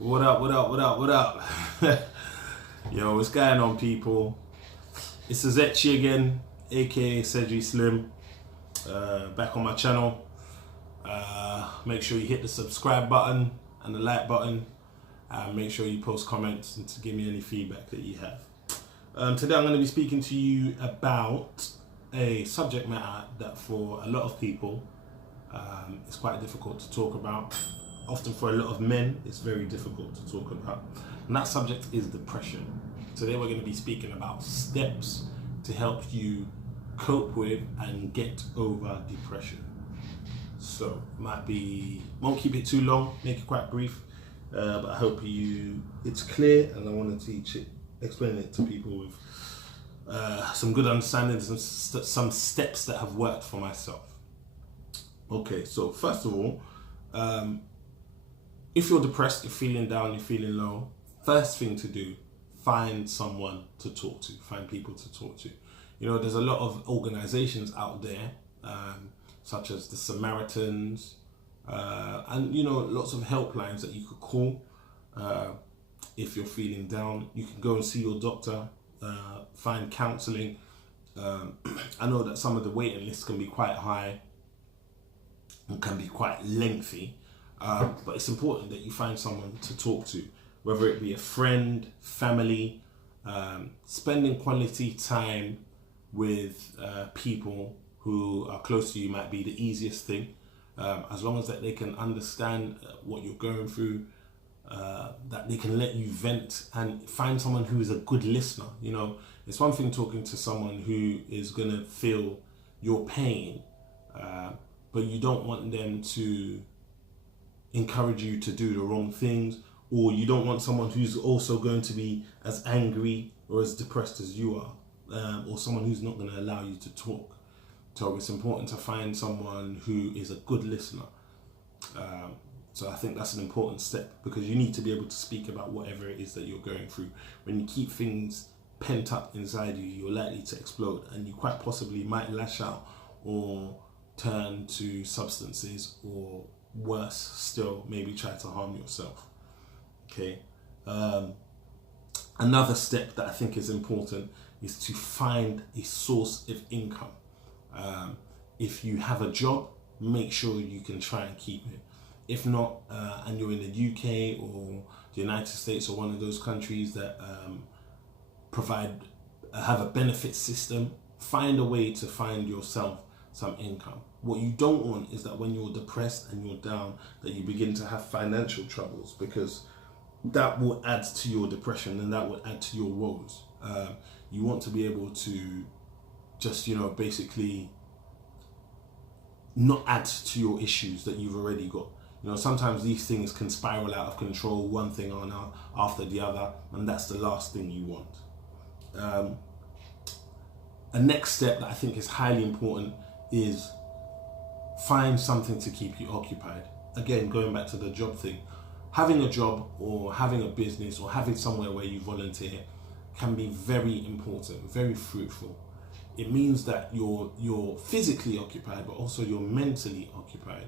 What up, what up, what up, what up? Yo, what's going on, people? It's Azechi again, aka Cedric Slim, back on my channel. Make sure you hit the subscribe button and the like button. Make sure you post comments and to give me any feedback that you have. Today I'm going to be speaking to you about a subject matter that for a lot of people is quite difficult to talk about. Often for a lot of men, it's very difficult to talk about. And that subject is depression. Today we're going to be speaking about steps to help you cope with and get over depression. So, won't keep it too long, make it quite brief, but I hope it's clear, and I want to explain it to people with some good understanding, some steps that have worked for myself. Okay, so first of all, if you're depressed, you're feeling down, you're feeling low, first thing to do, find someone to talk to, find people to talk to. You know, there's a lot of organizations out there, such as the Samaritans, and, you know, lots of helplines that you could call if you're feeling down. You can go and see your doctor, find counseling. I know that some of the waiting lists can be quite high and can be quite lengthy. But it's important that you find someone to talk to, whether it be a friend, family. Spending quality time with people who are close to you might be the easiest thing, as long as that they can understand what you're going through, that they can let you vent, and find someone who is a good listener. You know, it's one thing talking to someone who is going to feel your pain, but you don't want them to encourage you to do the wrong things, or you don't want someone who's also going to be as angry or as depressed as you are, or someone who's not going to allow you to talk. So it's important to find someone who is a good listener. So I think that's an important step, because you need to be able to speak about whatever it is that you're going through. When you keep things pent up inside you, you're likely to explode, and you quite possibly might lash out or turn to substances, or worse still, maybe try to harm yourself. Okay. Another step that I think is important is to find a source of income. If you have a job, make sure you can try and keep it. If not, and you're in the UK or the United States or one of those countries that have a benefit system, find a way to find yourself some income. What you don't want is that when you're depressed and you're down, that you begin to have financial troubles, because that will add to your depression and that will add to your woes. You want to be able to just, you know, basically not add to your issues that you've already got. You know, sometimes these things can spiral out of control, one thing after the other, and that's the last thing you want. A next step that I think is highly important is find something to keep you occupied. Again, going back to the job thing, having a job or having a business or having somewhere where you volunteer can be very important, very fruitful. It means that you're physically occupied, but also you're mentally occupied.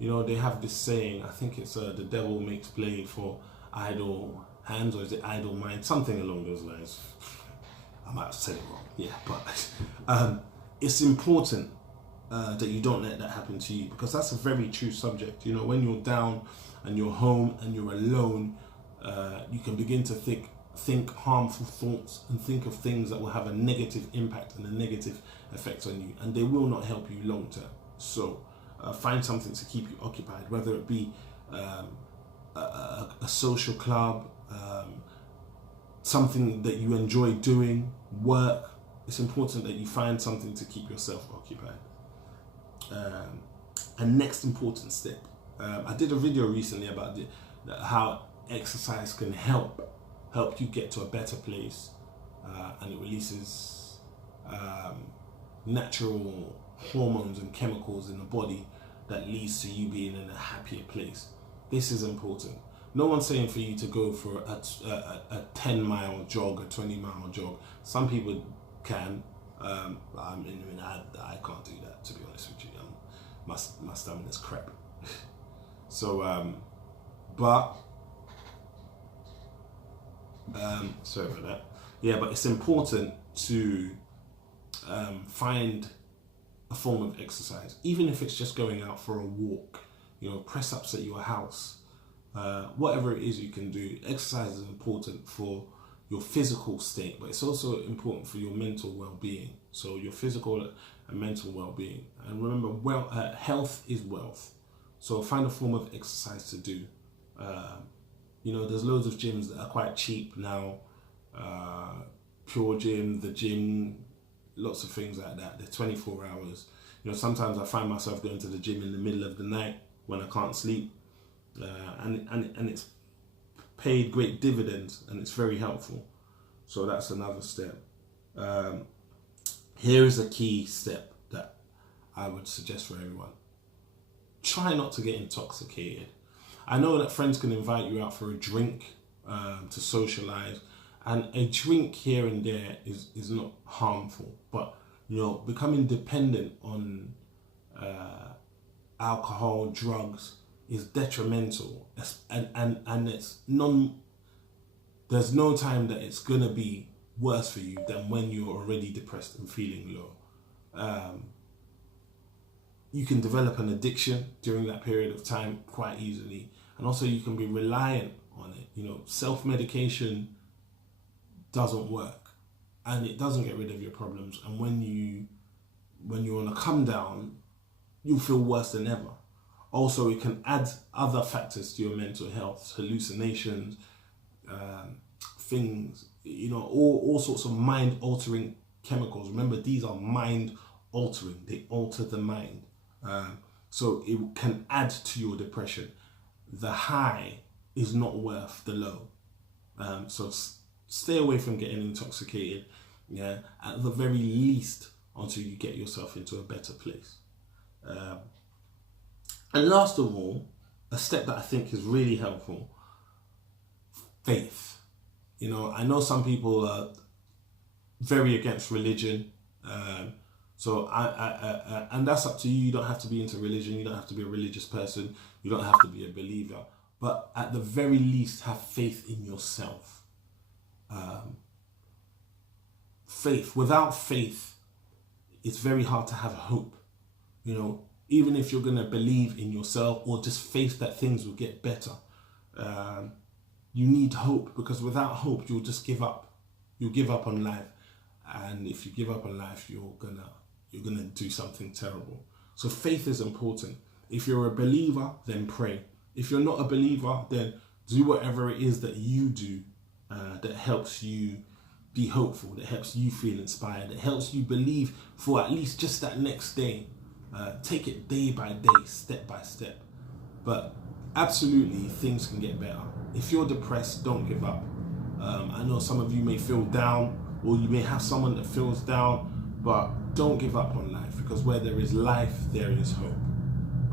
You know, they have this saying, I think it's the devil makes play for idle hands, or is it idle mind, something along those lines. I might have said it wrong, yeah, but it's important that you don't let that happen to you, because that's a very true subject. You know, when you're down and you're home and you're alone, you can begin to think harmful thoughts and think of things that will have a negative impact and a negative effect on you, and they will not help you long term. So find something to keep you occupied, whether it be a social club, something that you enjoy doing, work. It's important that you find something to keep yourself occupied. And next important step, I did a video recently about how exercise can help you get to a better place, and it releases natural hormones and chemicals in the body that leads to you being in a happier place. This is important. No one's saying for you to go for a 10-mile jog, a 20-mile jog. Some people can. I can't do that, to be honest with you. My stamina's crap. So, but Sorry about that. Yeah, but it's important to find a form of exercise, even if it's just going out for a walk, press ups at your house, whatever it is you can do. Exercise is important for your physical state, but it's also important for your mental well-being. So your physical and mental well-being. And remember, health is wealth. So find a form of exercise to do. There's loads of gyms that are quite cheap now. Pure Gym, The Gym, lots of things like that. They're 24 hours. Sometimes I find myself going to the gym in the middle of the night when I can't sleep, and it's paid great dividends, and it's very helpful. So that's another step. Here is a key step that I would suggest for everyone. Try not to get intoxicated. I know that friends can invite you out for a drink to socialize, and a drink here and there is not harmful, but becoming dependent on alcohol, drugs is detrimental, and there's no time that it's gonna be worse for you than when you're already depressed and feeling low. You can develop an addiction during that period of time quite easily, and also you can be reliant on it. Self-medication doesn't work, and it doesn't get rid of your problems. And when you're on a come down, you'll feel worse than ever. Also, it can add other factors to your mental health, hallucinations, things, all sorts of mind-altering chemicals. Remember, these are mind-altering. They alter the mind. So it can add to your depression. The high is not worth the low. So stay away from getting intoxicated, at the very least, until you get yourself into a better place. And last of all, a step that I think is really helpful, faith. I know some people are very against religion, so and that's up to you. You don't have to be into religion. You don't have to be a religious person. You don't have to be a believer. But at the very least, have faith in yourself. Faith. Without faith, it's very hard to have hope. Even if you're going to believe in yourself or just faith that things will get better, you need hope, because without hope, you'll just give up. You'll give up on life. And if you give up on life, you're gonna do something terrible. So faith is important. If you're a believer, then pray. If you're not a believer, then do whatever it is that you do that helps you be hopeful, that helps you feel inspired, that helps you believe for at least just that next day. Take it day by day, step by step. But absolutely, things can get better. If you're depressed, don't give up. I know some of you may feel down, or you may have someone that feels down, but don't give up on life, because where there is life, there is hope.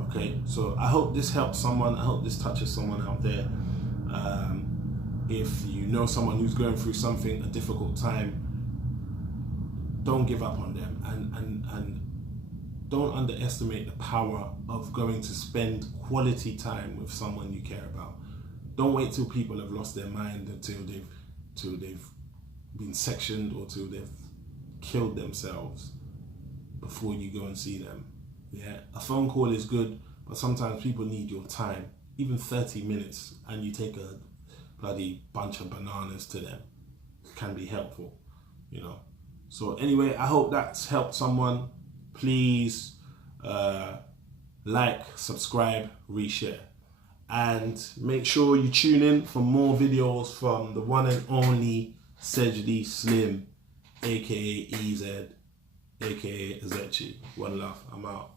Okay, so I hope this helps someone. I hope this touches someone out there. If you know someone who's going through something, a difficult time, don't give up on them, and don't underestimate the power of going to spend quality time with someone you care about. Don't wait till people have lost their mind, until they've been sectioned, or till they've killed themselves before you go and see them. A phone call is good, but sometimes people need your time, even 30 minutes, and you take a bloody bunch of bananas to them. It can be helpful, So anyway, I hope that's helped someone. Please like, subscribe, reshare, and make sure you tune in for more videos from the one and only Sejdi Slim, aka EZ, aka Azechi. One love, I'm out.